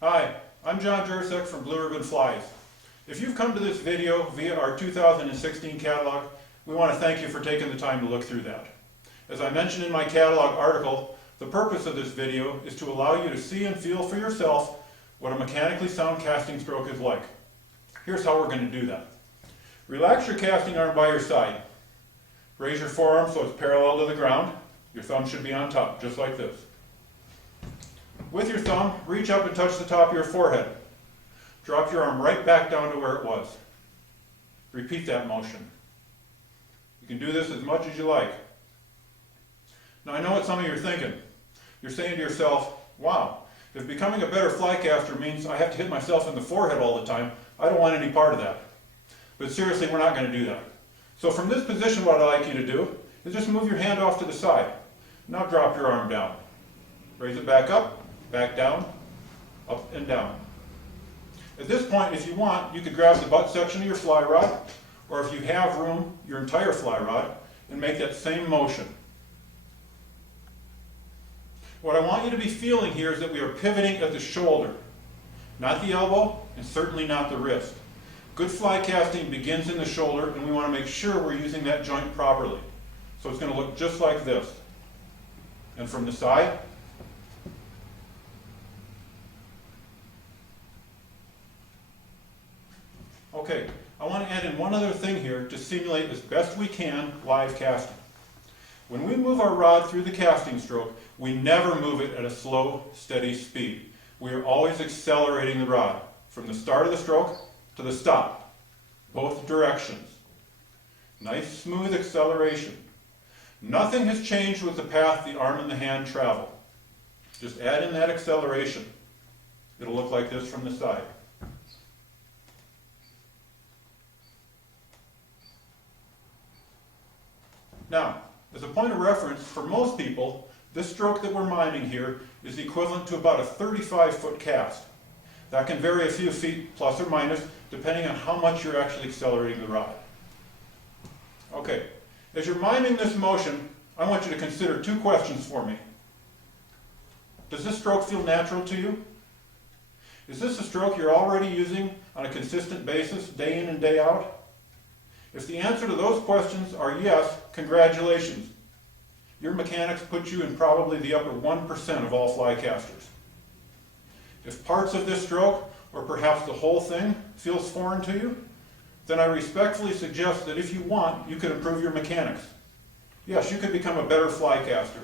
Hi, I'm John Juracek from Blue Ribbon Flies. If you've come to this video via our 2016 catalog, we want to thank you for taking the time to look through that. As I mentioned in my catalog article, the purpose of this video is to allow you to see and feel for yourself what a mechanically sound casting stroke is like. Here's how we're going to do that. Relax your casting arm by your side. Raise your forearm so it's parallel to the ground. Your thumb should be on top, just like this. With your thumb, reach up and touch the top of your forehead. Drop your arm right back down to where it was. Repeat that motion. You can do this as much as you like. Now I know what some of you are thinking. You're saying to yourself, wow, if becoming a better flycaster means I have to hit myself in the forehead all the time, I don't want any part of that. But seriously, we're not going to do that. So from this position, what I'd like you to do is just move your hand off to the side. Now drop your arm down. Raise it back up, back down, up and down. At this point, if you want, you could grab the butt section of your fly rod, or if you have room, your entire fly rod, and make that same motion. What I want you to be feeling here is that we are pivoting at the shoulder, not the elbow, and certainly not the wrist. Good fly casting begins in the shoulder, and we want to make sure we're using that joint properly. So it's going to look just like this. And from the side, okay, I want to add in one other thing here to simulate as best we can live casting. When we move our rod through the casting stroke, we never move it at a slow, steady speed. We are always accelerating the rod from the start of the stroke to the stop, both directions. Nice, smooth acceleration. Nothing has changed with the path the arm and the hand travel. Just add in that acceleration. It'll look like this from the side. Now, as a point of reference, for most people, this stroke that we're miming here is equivalent to about a 35-foot cast. That can vary a few feet, plus or minus, depending on how much you're actually accelerating the rod. Okay, as you're miming this motion, I want you to consider two questions for me. Does this stroke feel natural to you? Is this a stroke you're already using on a consistent basis, day in and day out? If the answer to those questions are yes, congratulations. Your mechanics put you in probably the upper 1% of all fly casters. If parts of this stroke, or perhaps the whole thing, feels foreign to you, then I respectfully suggest that if you want, you could improve your mechanics. Yes, you could become a better fly caster.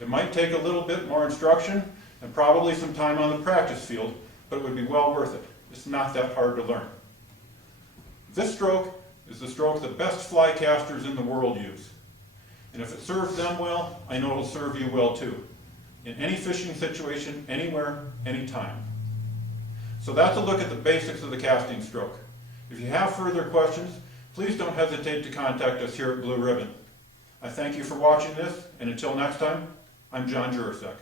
It might take a little bit more instruction and probably some time on the practice field, but it would be well worth it. It's not that hard to learn. This stroke is the stroke the best fly casters in the world use. And if it serves them well, I know it'll serve you well too. In any fishing situation, anywhere, anytime. So that's a look at the basics of the casting stroke. If you have further questions, please don't hesitate to contact us here at Blue Ribbon. I thank you for watching this, and until next time, I'm John Juracek.